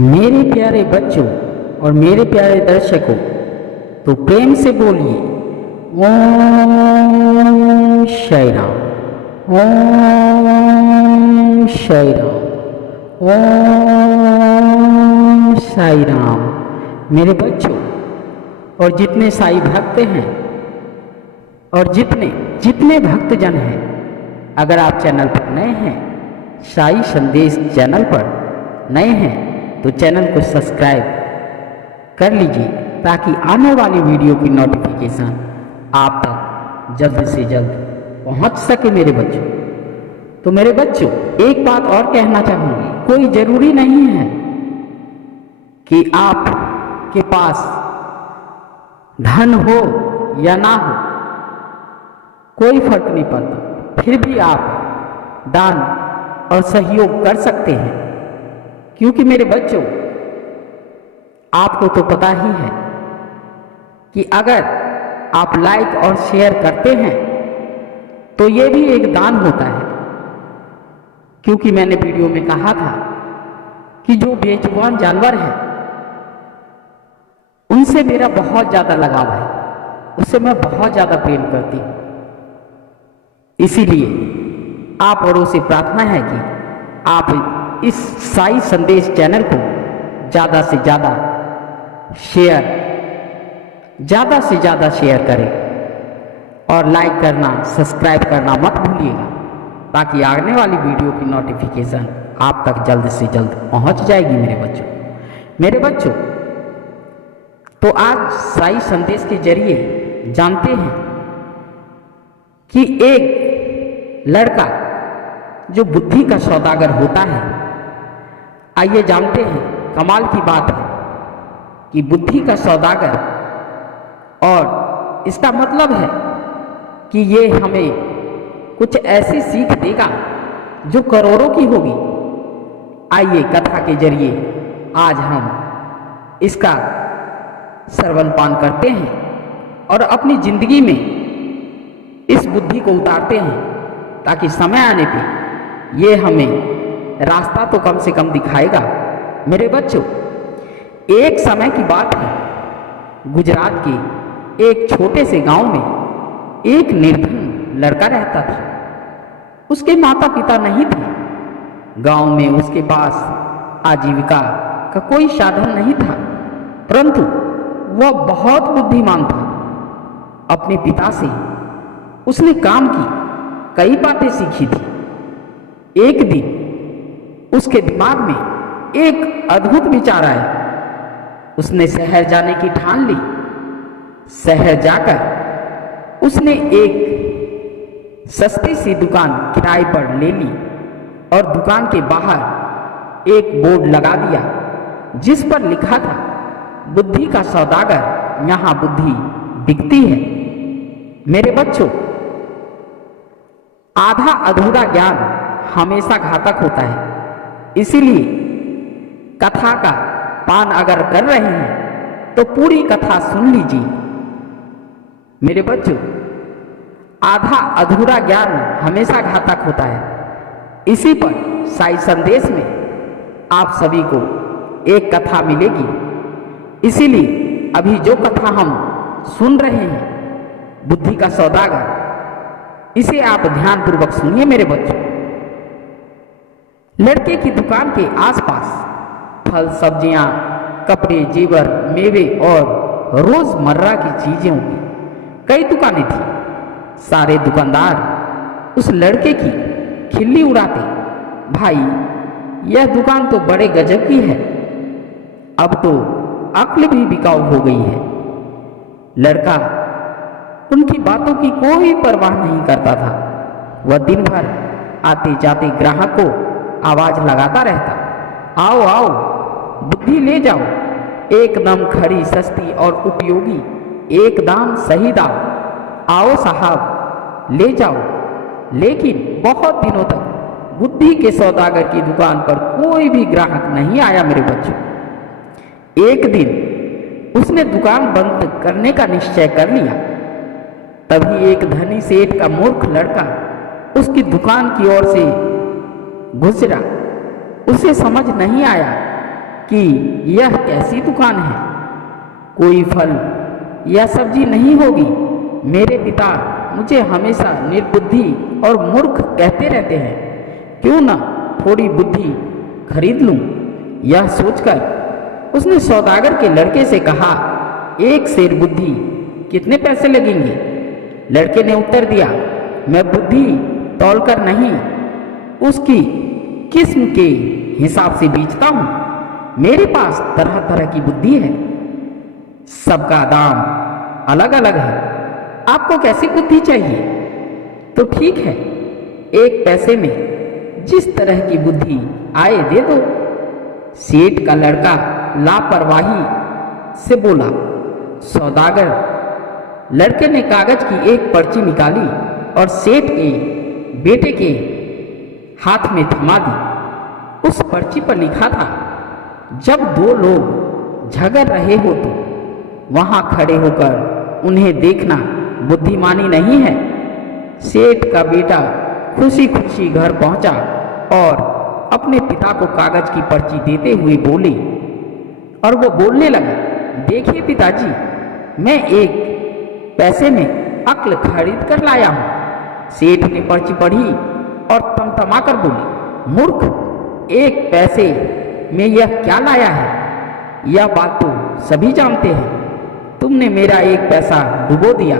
मेरे प्यारे बच्चों और मेरे प्यारे दर्शकों, तो प्रेम से बोलिए ओम साई राम। ओम साई राम। ओम साई राम। मेरे बच्चों और जितने साई भक्त हैं और जितने जितने भक्तजन हैं, अगर आप चैनल पर नए हैं, साई संदेश चैनल पर नए हैं, तो चैनल को सब्सक्राइब कर लीजिए ताकि आने वाली वीडियो की नोटिफिकेशन आप तक जल्द से जल्द पहुंच सके। मेरे बच्चों, तो मेरे बच्चों एक बात और कहना चाहूँगी, कोई ज़रूरी नहीं है कि आपके पास धन हो या ना हो, कोई फर्क नहीं पड़ता, फिर भी आप दान और सहयोग कर सकते हैं। क्योंकि मेरे बच्चों, आपको तो पता ही है कि अगर आप लाइक और शेयर करते हैं तो ये भी एक दान होता है। क्योंकि मैंने वीडियो में कहा था कि जो बेजुबान जानवर हैं उनसे मेरा बहुत ज़्यादा लगाव है, उससे मैं बहुत ज़्यादा प्रेम करती हूँ। इसीलिए आप औरों से प्रार्थना है कि आप इस साई संदेश चैनल को ज़्यादा से ज़्यादा शेयर करें और लाइक करना, सब्सक्राइब करना मत भूलिएगा, ताकि आने वाली वीडियो की नोटिफिकेशन आप तक जल्द से जल्द पहुंच जाएगी। मेरे बच्चों, तो आज साई संदेश के जरिए जानते हैं कि एक लड़का जो बुद्धि का सौदागर होता है, आइए जानते हैं। कमाल की बात है कि बुद्धि का सौदागर, और इसका मतलब है कि ये हमें कुछ ऐसी सीख देगा जो करोड़ों की होगी। आइए कथा के जरिए आज हम इसका श्रवणपान करते हैं और अपनी जिंदगी में इस बुद्धि को उतारते हैं, ताकि समय आने पे ये हमें रास्ता तो कम से कम दिखाएगा। मेरे बच्चों, एक समय की बात है, गुजरात के एक छोटे से गांव में एक निर्धन लड़का रहता था। उसके माता पिता नहीं थे। गांव में उसके पास आजीविका का कोई साधन नहीं था, परंतु वह बहुत बुद्धिमान था। अपने पिता से उसने काम की कई बातें सीखी थी। एक दिन उसके दिमाग में एक अद्भुत विचार आया। उसने शहर जाने की ठान ली। शहर जाकर उसने एक सस्ती सी दुकान किराए पर ले ली और दुकान के बाहर एक बोर्ड लगा दिया जिस पर लिखा था, बुद्धि का सौदागर, यहाँ बुद्धि बिकती है। मेरे बच्चों, आधा अधूरा ज्ञान हमेशा घातक होता है। इसीलिए कथा का पान अगर कर रहे हैं तो पूरी कथा सुन लीजिए। मेरे बच्चों, आधा अधूरा ज्ञान हमेशा घातक होता है। इसी पर साई संदेश में आप सभी को एक कथा मिलेगी। इसीलिए अभी जो कथा हम सुन रहे हैं, बुद्धि का सौदागर, इसे आप ध्यानपूर्वक सुनिए। मेरे बच्चों, लड़के की दुकान के आसपास फल, सब्जियां, कपड़े, जेवर, मेवे और रोजमर्रा की चीजों की कई दुकानें थी। सारे दुकानदार उस लड़के की खिल्ली उड़ाते, भाई यह दुकान तो बड़े गजब की है, अब तो अक्ल भी बिकाऊ हो गई है। लड़का उनकी बातों की कोई परवाह नहीं करता था। वह दिन भर आते जाते ग्राहक को आवाज लगाता रहता, आओ आओ, बुद्धि ले जाओ, एकदम खरी, सस्ती और उपयोगी, एकदम सही दाम, आओ साहब ले जाओ। लेकिन बहुत दिनों तक बुद्धि के सौदागर की दुकान पर कोई भी ग्राहक नहीं आया। मेरे बच्चों, एक दिन उसने दुकान बंद करने का निश्चय कर लिया। तभी एक धनी सेठ का मूर्ख लड़का उसकी दुकान की ओर से गुजरा। उसे समझ नहीं आया कि यह कैसी दुकान है, कोई फल या सब्जी नहीं होगी। मेरे पिता मुझे हमेशा निर्बुद्धि और मूर्ख कहते रहते हैं, क्यों ना थोड़ी बुद्धि खरीद लूं। यह सोचकर उसने सौदागर के लड़के से कहा, एक सेर बुद्धि कितने पैसे लगेंगे? लड़के ने उत्तर दिया, मैं बुद्धि तौलकर नहीं, उसकी किस्म के हिसाब से बेचता हूं। मेरे पास तरह तरह की बुद्धि है, सबका दाम अलग अलग है। आपको कैसी बुद्धि चाहिए? तो ठीक है, 1 पैसे में जिस तरह की बुद्धि आए दे दो। सेठ का लड़का लापरवाही से बोला। सौदागर लड़के ने कागज की एक पर्ची निकाली और सेठ के बेटे के हाथ में थमा दी। उस पर्ची पर लिखा था, जब 2 लोग झगड़ रहे हो तो वहां खड़े होकर उन्हें देखना बुद्धिमानी नहीं है। सेठ का बेटा खुशी खुशी घर पहुंचा और अपने पिता को कागज की पर्ची देते हुए बोले, और वो बोलने लगा, देखिए पिताजी, मैं 1 पैसे में अक्ल खरीद कर लाया हूं। सेठ ने पर्ची पढ़ी और तमतमा कर बोले, मूर्ख, 1 पैसे में यह क्या लाया है? यह बात तो सभी जानते हैं, तुमने मेरा 1 पैसा डुबो दिया।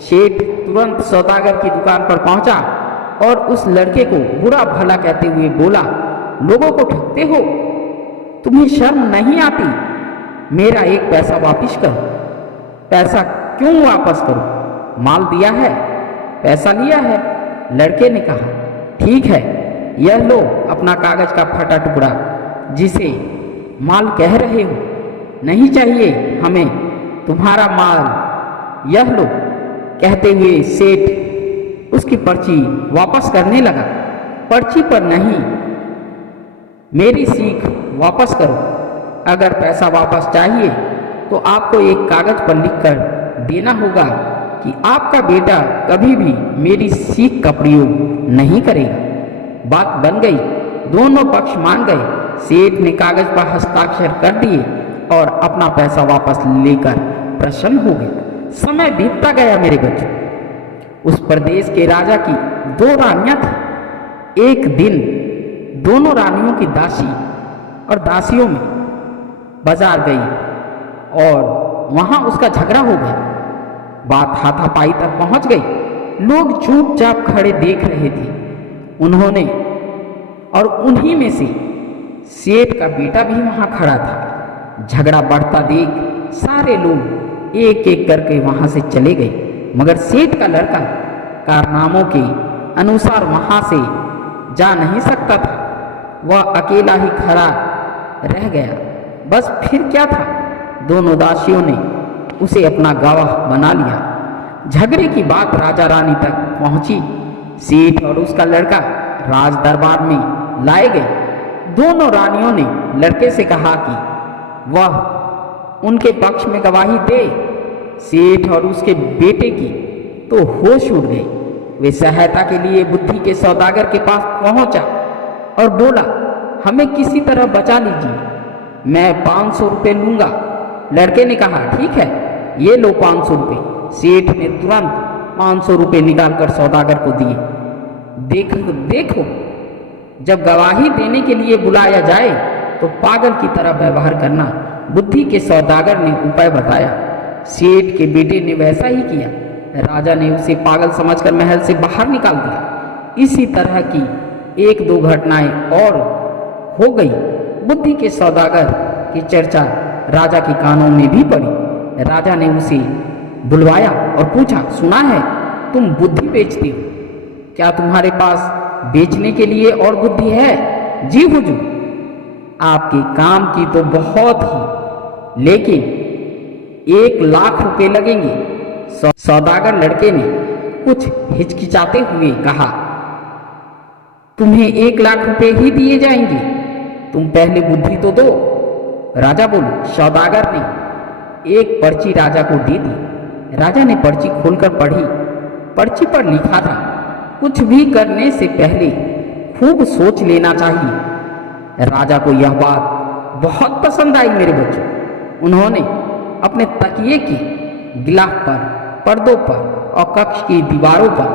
सेठ तुरंत सौदागर की दुकान पर पहुंचा और उस लड़के को बुरा भला कहते हुए बोला, लोगों को ठगते हो, तुम्हें शर्म नहीं आती? मेरा 1 पैसा वापस करो। पैसा क्यों वापस करो? माल दिया है, पैसा लिया है। लड़के ने कहा, ठीक है, यह लो अपना कागज का फटा टुकड़ा जिसे माल कह रहे हो। नहीं चाहिए हमें तुम्हारा माल, यह लो। कहते हुए सेठ उसकी पर्ची वापस करने लगा। पर्ची पर नहीं, मेरी सीख वापस करो। अगर पैसा वापस चाहिए तो आपको एक कागज पर लिखकर देना होगा कि आपका बेटा कभी भी मेरी सीख का प्रयोग नहीं करेगा। बात बन गई, दोनों पक्ष मान गए। सेठ ने कागज पर हस्ताक्षर कर दिए और अपना पैसा वापस लेकर प्रसन्न हो गया। समय बीतता गया मेरे बच्चों। उस प्रदेश के राजा की 2 रानियां थी। एक दिन दोनों रानियों की दासी और दासियों में बाजार गई और वहां उसका झगड़ा हो गया। बात हाथापाई तक पहुंच गई। लोग चुपचाप खड़े देख रहे थे। उन्होंने और उन्हीं में से सेठ का बेटा भी वहां खड़ा था। झगड़ा बढ़ता देख सारे लोग एक एक करके वहां से चले गए, मगर सेठ का लड़का कारनामों के अनुसार वहां से जा नहीं सकता था। वह अकेला ही खड़ा रह गया। बस फिर क्या था, दोनों दासियों ने उसे अपना गवाह बना लिया। झगड़े की बात राजा रानी तक पहुंची। सेठ और उसका लड़का राज दरबार में लाए गए। दोनों रानियों ने लड़के से कहा कि वह उनके पक्ष में गवाही दे। सेठ और उसके बेटे की तो होश उड़ गई। वे सहायता के लिए बुद्धि के सौदागर के पास पहुंचा और बोला, हमें किसी तरह बचा लीजिए, मैं 500 रुपये लूंगा। लड़के ने कहा, ठीक है, ये लो 500 रुपये। सेठ ने तुरंत 500 रुपये निकालकर सौदागर को दिए। देखो, जब गवाही देने के लिए बुलाया जाए तो पागल की तरह व्यवहार करना। बुद्धि के सौदागर ने उपाय बताया। सेठ के बेटे ने वैसा ही किया। राजा ने उसे पागल समझकर महल से बाहर निकाल दिया। इसी तरह की 1-2 घटनाएं और हो गई। बुद्धि के सौदागर की चर्चा राजा के कानों में भी पड़ी। राजा ने उसे बुलवाया और पूछा, सुना है तुम बुद्धि बेचते हो, क्या तुम्हारे पास बेचने के लिए और बुद्धि है? जी हुजूर, आपके काम की तो बहुत ही, लेकिन 1 लाख रुपए लगेंगे। सौदागर लड़के ने कुछ हिचकिचाते हुए कहा, तुम्हें 1 लाख रुपए ही दिए जाएंगे, तुम पहले बुद्धि तो दो। राजा बोले। सौदागर ने एक पर्ची राजा को दे दी। राजा ने पर्ची खोलकर पढ़ी। पर्ची पर लिखा था, कुछ भी करने से पहले खूब सोच लेना चाहिए। राजा को यह बात बहुत पसंद आई मेरे बच्चों। उन्होंने अपने तकिए की गिलाफ पर, पर्दों पर और कक्ष की दीवारों पर,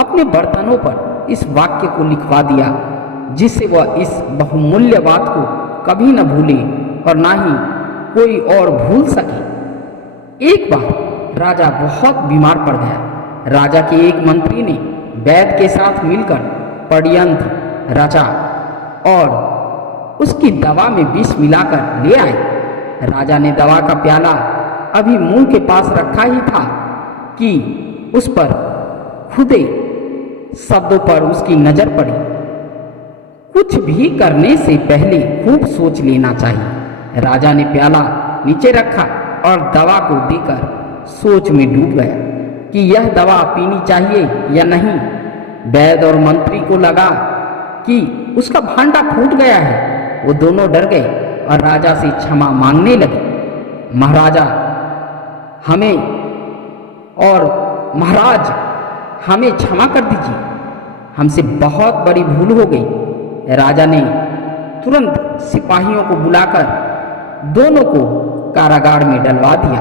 अपने बर्तनों पर इस वाक्य को लिखवा दिया, जिससे वह इस बहुमूल्य बात को कभी न भूले और ना ही कोई और भूल सके। एक बार राजा बहुत बीमार पड़ गया। राजा के एक मंत्री ने वैद्य के साथ मिलकर षड्यंत्र रचा और उसकी दवा में विष मिलाकर ले आए। राजा ने दवा का प्याला अभी मुंह के पास रखा ही था कि उस पर खुदे शब्दों पर उसकी नजर पड़ी। कुछ भी करने से पहले खूब सोच लेना चाहिए। राजा ने प्याला नीचे रखा और दवा को देकर सोच में डूब गया कि यह दवा पीनी चाहिए या नहीं। वैद्य और मंत्री को लगा कि उसका भांडा फूट गया है। वो दोनों डर गए और राजा से क्षमा मांगने लगे। महाराजा हमें और महाराज हमें क्षमा कर दीजिए, हमसे बहुत बड़ी भूल हो गई। राजा ने तुरंत सिपाहियों को बुलाकर दोनों को कारागार में डलवा दिया।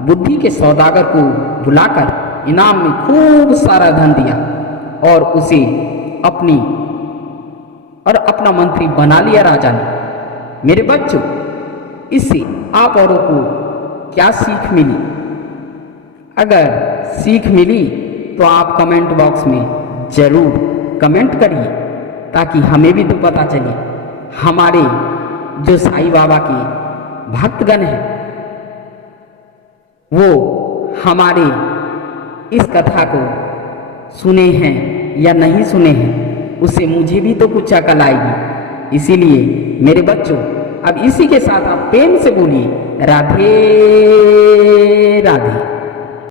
बुद्धि के सौदागर को बुलाकर इनाम में खूब सारा धन दिया और उसे अपना मंत्री बना लिया राजा ने। मेरे बच्चों, इससे आप औरों को क्या सीख मिली? अगर सीख मिली तो आप कमेंट बॉक्स में जरूर कमेंट करिए, ताकि हमें भी तो पता चले हमारे जो साईं बाबा के भक्तगण हैं वो हमारे इस कथा को सुने हैं या नहीं सुने हैं, उससे मुझे भी तो कुछ अकल आएगी। इसीलिए मेरे बच्चों, अब इसी के साथ आप प्रेम से बोलिए राधे राधे।